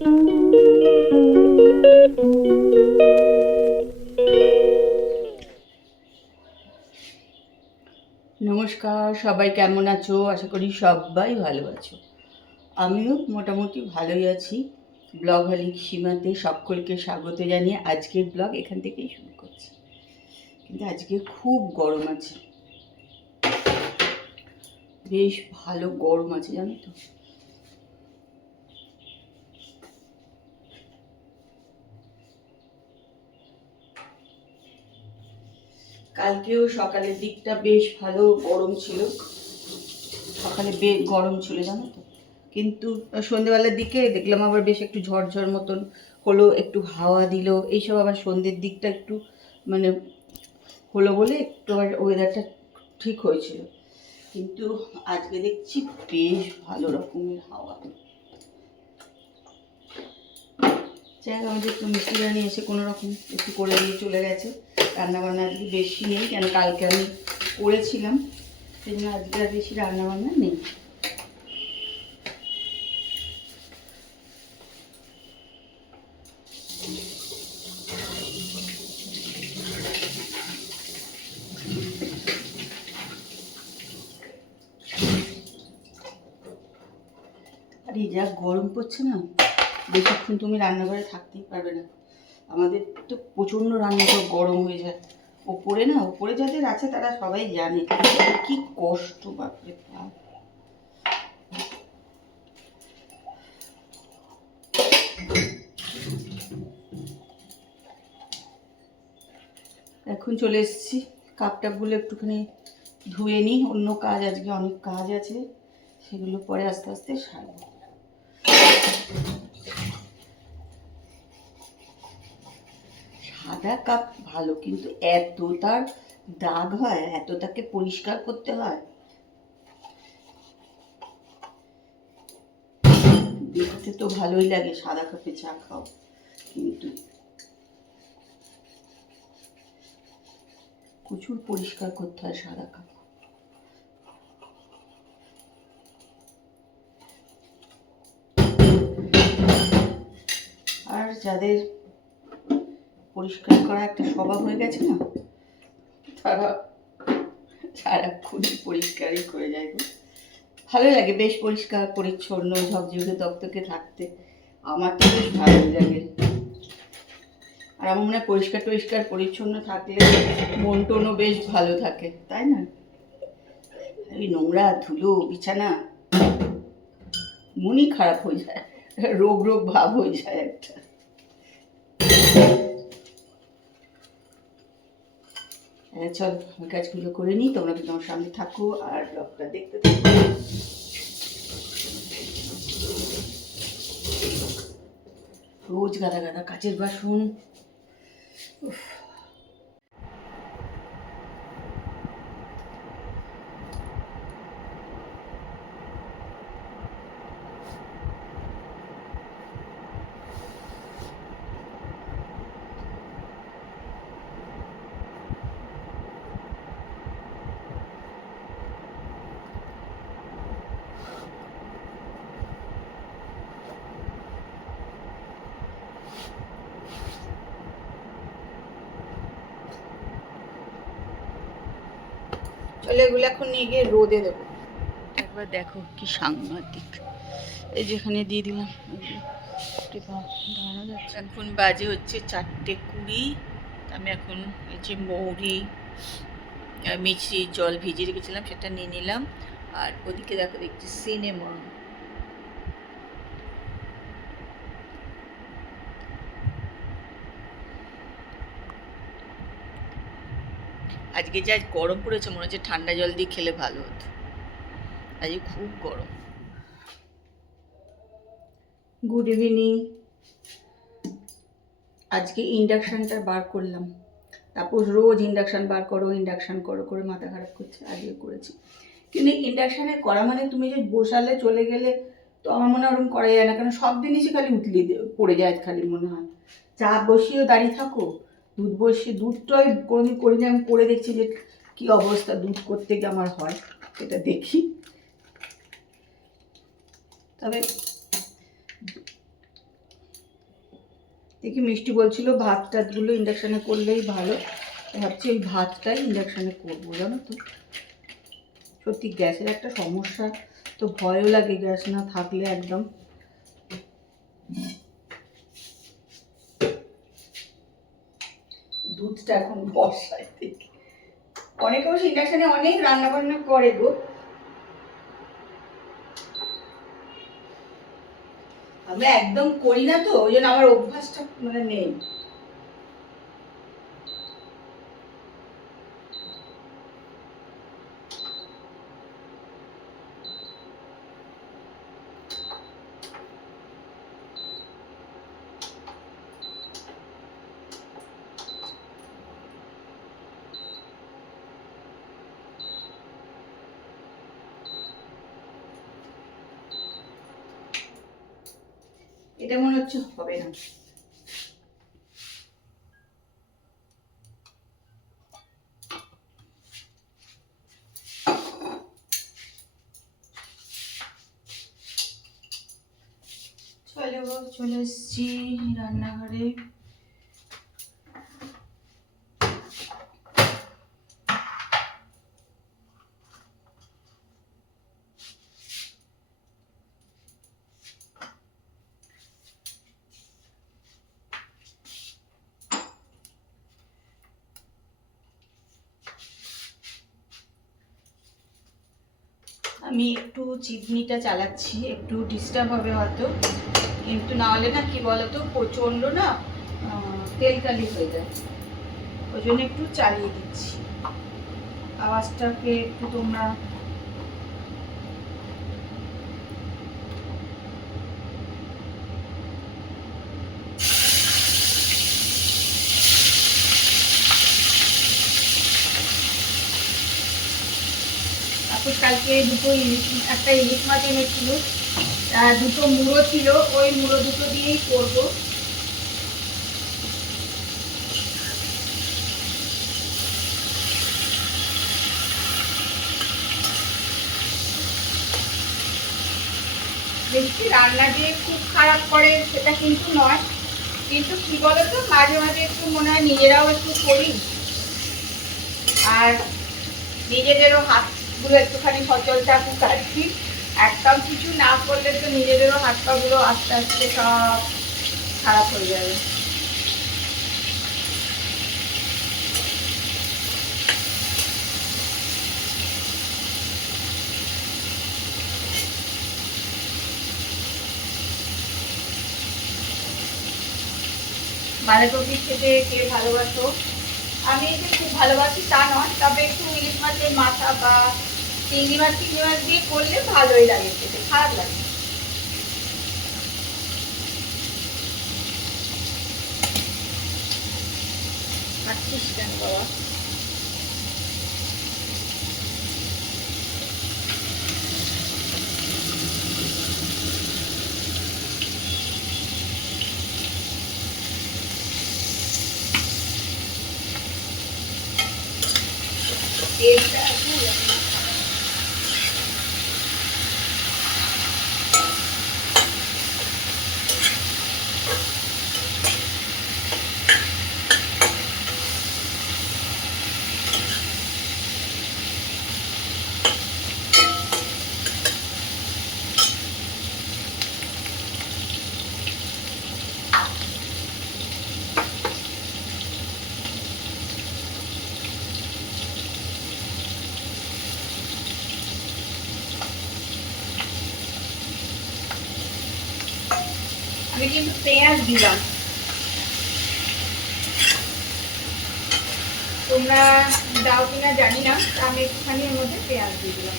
নমস্কার, সবাই কেমন আছো? আশা করি সবাই ভালো আছো। আমিও মোটামুটি ভালোই আছি। ব্লগ হলিক সীমাতে সকলকে স্বাগত জানিয়ে আজকের ব্লগ এখান থেকেই শুরু করছি। কিন্তু আজকে খুব গরম আছে, বেশ ভালো গরম আছে, জানো তো। কালকেও সকালের দিকটা বেশ ভালো গরম ছিল, সকালে বেশ গরম ছিল জানো তো। কিন্তু সন্ধ্যেবেলার দিকে দেখলাম আবার বেশ একটু ঝড়ঝড় মতন হলো, একটু হাওয়া দিল, এইসব আবার সন্ধ্যের দিকটা একটু মানে হলো বলে একটু আবার ওয়েদারটা ঠিক হয়েছিল। কিন্তু আজকে দেখছি বেশ ভালো রকমের হাওয়া। যাই আমাদের তো মিস্ত্রিরানি এসে কোনো রকম একটু করে দিয়ে চলে গেছে। রান্নাবান্না আজকে বেশি নেই, কেন কালকে আমি করেছিলাম, সেই জন্য আজকে আর বেশি রান্নাবান্না নেই। আর এই যা গরম পড়ছে না, বেশিক্ষণ তুমি রান্নাঘরে থাকতেই পারবে না। আমাদের তো প্রচণ্ড রান্নাঘর গরম হয়ে যায়। ওপরে যাদের আছে তারা সবাই জানে কি কষ্ট, বাপরে বাপ। এখন চলে এসেছি, কাপ টাপগুলো একটুখানি ধুয়ে নিই। অন্য কাজ, আজকে অনেক কাজ আছে, সেগুলো পরে আস্তে আস্তে সারবো। সাদা কাপ ভালো, কিন্তু এত তার দাগ হয়, এত তাকে পরিষ্কার করতে হয়। দেখতে তো ভালোই লাগে সাদা কাপে চা খাও, কিন্তু প্রচুর পরিষ্কার করতে হয় সাদা কাপ। আর যাদের পরিষ্কার করা একটা স্বভাব হয়ে গেছে না, তারা সারাক্ষণ পরিষ্কারই করে যায়। ভালো লাগে বেশ পরিষ্কার পরিচ্ছন্ন ঝকঝকে তকতকে থাকতে, আমার তো বেশ ভালোই লাগে। আর আমার মনে হয় পরিষ্কার টরিষ্কার পরিচ্ছন্ন থাকলে মন টনও বেশ ভালো থাকে, তাই না? এই নোংরা ধুলো বিছানা, মনই খারাপ হয়ে যায়, রোগ রোগ ভাব হয়ে যায় একটা। চল আমি কাজগুলো করে নিই, তোমরা কিন্তু আমার সামনে থাকো আর ব্লগটা দেখতে থাকো। রোজ গাদা গাদা কাচের বাসন। চলে এগুলো এখন নিয়ে গিয়ে রোদে দেবো। একবার দেখো কি সাংঘাতিক, এই যেখানে দিয়ে দিলাম দাঁড়ানো যাচ্ছে। এখন বাজে হচ্ছে 4:20। আমি এখন এই যে মৌরি মিছরি জল ভিজিয়ে রেখেছিলাম সেটা নিয়ে নিলাম। আর ওদিকে দেখো দেখছি সিনেমা। আজকে যা গরম পড়েছে, মনে হচ্ছে ঠান্ডা জল দিয়ে খেলে ভালো হতো, আজকে খুব গরম। Good evening. আজকে ইন্ডাকশানটা বার করলাম, তারপর রোজ ইন্ডাকশান বার করো ইন্ডাকশান করো করে মাথা খারাপ করছে, আজকে করেছি। কিন্তু ইন্ডাকশানে করা মানে তুমি যে বসালে চলে গেলে, তো আমার মনে হয় ওরকম করা যায় না, কারণ সব জিনিসই খালি উতলি পড়ে যায় খালি মনে হয়। চা বসিয়েও দাঁড়িয়ে থাকো, দুধ বসিয়ে দুধটাই কোনোদিন করিনি, আমি করে দেখছি যে কী অবস্থা দুধ করতে গিয়ে আমার হয়, এটা দেখি। তবে দেখি মিষ্টি বলছিল ভাত টাতগুলো ইন্ডাকশানে করলেই ভালো, ভাবছি ওই ভাতটাই ইন্ডাকশানে করবো, জানো তো। সত্যি গ্যাসের একটা সমস্যা, তো ভয়ও লাগে গ্যাস না থাকলে একদম। দুধটা এখন বসাই দেখি। অনেকে অবশ্য ইন্ডাকশানে অনেক রান্না বান্না করে গো, আমরা একদম করি না তো, ওই জন্য আমার অভ্যাসটা মানে নেই। এটা মনে হচ্ছে হবে না। চলে এসছি রান্নাঘরে। আমি একটু চিমনিটা চালাচ্ছি, একটু ডিস্টার্ব হবে হয়তো, কিন্তু না হলে না কি বলতো প্রচণ্ড না তেল কালি হয়ে যায়, ওই জন্য একটু চালিয়ে দিচ্ছি। আওয়াজটাকে একটু তোমরা কালকে একটা ইলিশ মাছ এনেছিল, দুটো মুড়ো ছিল, ওই মুড়ো দুটো দিয়েই করবো। দেখছি রান্না দিয়ে খুব খারাপ করে সেটা কিন্তু নয়, কিন্তু কি বলতো মাঝে মাঝে একটু মনে হয় নিজেরাও একটু করি, আর নিজেদেরও হাতগুলো একটুখানি সচল থাকুক আর কি। একদম কিছু না করলে তো নিজেদেরও হাত পাগুলো আস্তে আস্তে সব খারাপ হয়ে যাবে। বাঁধাকপি খেতে কে ভালোবাসো? আমি যে খুব ভালোবাসি তা নয়, তবে একটু ইলিশ মাছের মাথা বা চিংড়ি মাছ দিয়ে করলে ভালোই লাগে, খেতে খারাপ লাগে। খাচ্ছিস কেন বাবা? তেলটা আমি কিন্তু পেঁয়াজ দিলাম, তোমরা দাও কিনা জানি না, আমি একটুখানি এর মধ্যে পেঁয়াজ দিয়ে দিলাম।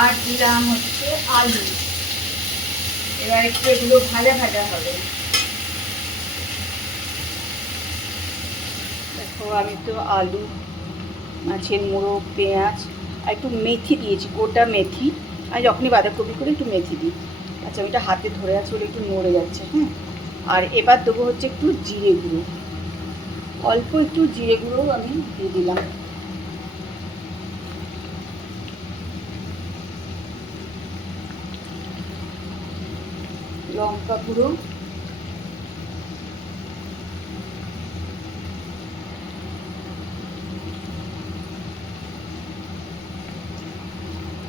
আর দিলাম হচ্ছে আলু। এবার একটু এগুলো ভাজা ভাজা হবে। দেখো আমি তো আলু, মাছের মুড়ো, পেঁয়াজ আর একটু মেথি দিয়েছি, গোটা মেথি। আমি যখনই বাঁধাকপি করে একটু মেথি দিই। আচ্ছা আমি এটা হাতে ধরে আছে ওটা একটু নড়ে যাচ্ছে। হ্যাঁ, আর এবার দেবো হচ্ছে একটু জিরে গুঁড়ো, অল্প একটু জিরে গুঁড়ো আমি দিয়ে দিলাম। লঙ্কা গুঁড়ো,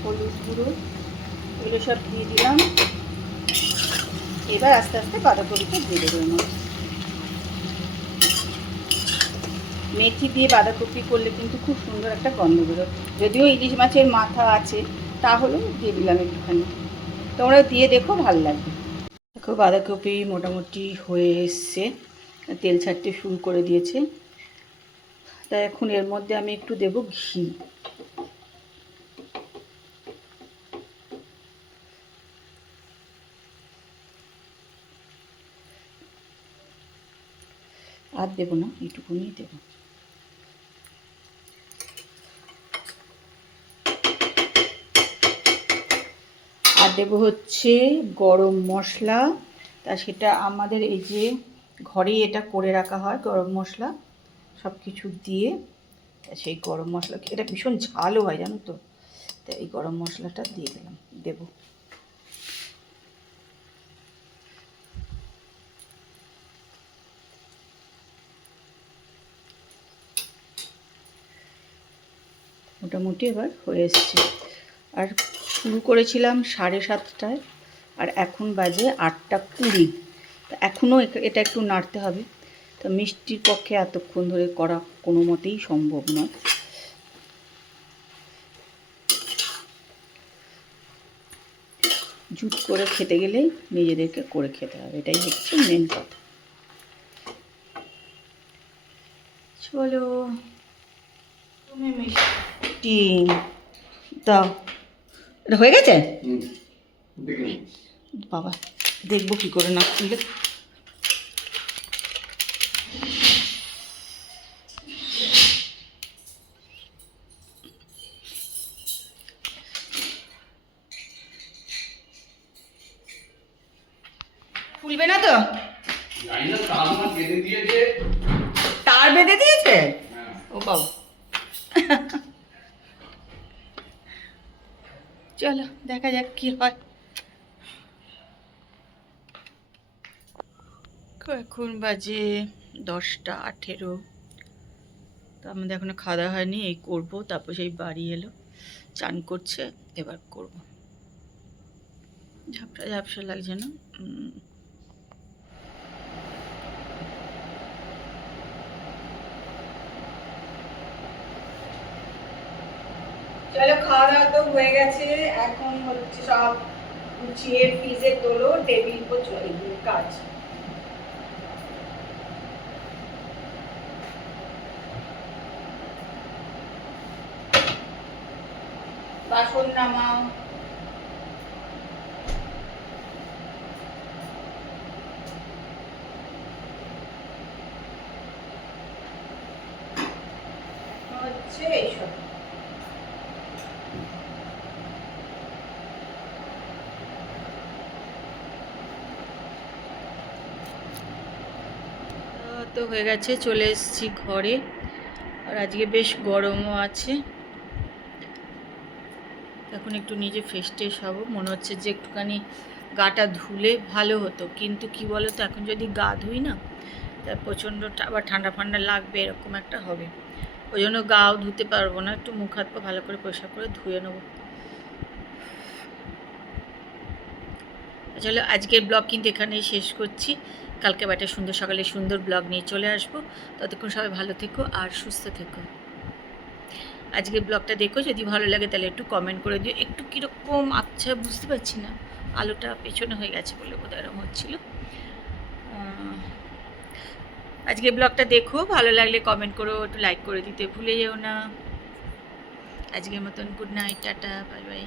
হলুদ গুঁড়ো, এগুলো সব দিয়ে দিলাম। এবার আস্তে আস্তে বাঁধাকপিটা দিয়ে দেবো। মেথি দিয়ে বাঁধাকপি করলে কিন্তু খুব সুন্দর একটা গন্ধ বেরোয়। যদিও ইলিশ মাছের মাথা আছে, তাহলেও দিয়ে দিলাম একটুখানি। তোমরা দিয়ে দেখো, ভালো লাগবে। দেখো বাঁধাকপি মোটামুটি হয়ে এসছে, তেল ছাড়তে শুরু করে দিয়েছে। তাই এখন এর মধ্যে আমি একটু দেবো ঘি। আর দেবো না, এইটুকুনি দেবো। আর দেবো হচ্ছে গরম মশলা। তা সেটা আমাদের এই যে ঘরেই এটা করে রাখা হয়, গরম মশলা সব কিছু দিয়ে। সেই গরম মশলা, এটা ভীষণ ঝালও হয় জানো তো, তাই এই গরম মশলাটা দিয়ে দিলাম, দেবো। মোটামুটি এবার হয়ে এসছে। আর শুরু করেছিলাম 7:30টায়, আর এখন বাজে 8:20। তা এখনও এটা একটু নাড়তে হবে। তো মিষ্টির পক্ষে এতক্ষণ ধরে করা কোনো মতেই সম্ভব নয়। জুট করে খেতে গেলে নিজেদেরকে করে খেতে হবে, এটাই হচ্ছে মেন কথা। চলো তুমি মিষ্টি দাও। এটা হয়ে গেছে বাবা, দেখবো কি করে না খুললে। খুলবে না তো? তার বেঁধে দিয়েছে? ও বাবা। চলো দেখা যাক কি হয়। এখন বাজে 10:18। তো আমাদের এখনো খাওয়া দাওয়া হয়নি, এই করবো। তারপর সেই বাড়ি এলো, চান করছে, এবার করবো। ঝাপসা ঝাপসা লাগছে না? চলো খাওয়া দাওয়া তো হয়ে গেছে, এখন হচ্ছে সব গুছিয়ে ফ্রিজে তোলো, টেবিল পোছো, এগুলো কাজ। বাসন নামাও। হচ্ছে এইসব। তো হয়ে গেছে, চলে এসেছি ঘরে। আর আজকে বেশ গরমও আছে। এখন একটু নিজে ফ্রেশ ট্রেশ হবো। মনে হচ্ছে যে একটুখানি গাটা ধুলে ভালো হতো, কিন্তু কি বলো তো, এখন যদি গা ধুই না, তার প্রচণ্ড আবার ঠান্ডা ফান্ডা লাগবে, এরকম একটা হবে। ওই জন্য গাও ধুতে পারবো না, একটু মুখ হাত পা ভালো করে পরিষ্কার করে ধুয়ে নেবো। চলো আজকের ব্লগ কিন্তু এখানেই শেষ করছি। কালকে একটা সুন্দর সকালে সুন্দর ব্লগ নিয়ে চলে আসবো। ততক্ষণ সবাই ভালো থেকো আর সুস্থ থেকো। আজকের ব্লগটা দেখো, যদি ভালো লাগে তাহলে একটু কমেন্ট করে দিও। একটু কীরকম আচ্ছা বুঝতে পারছি না, আলোটা পেছনে হয়ে গেছে বলে বোধহয় এরকম হচ্ছিল। আজকের ব্লগটা দেখো, ভালো লাগলে কমেন্ট করো, একটু লাইক করে দিতে ভুলে যেও না। আজকের মতন good night, tata, bye bye.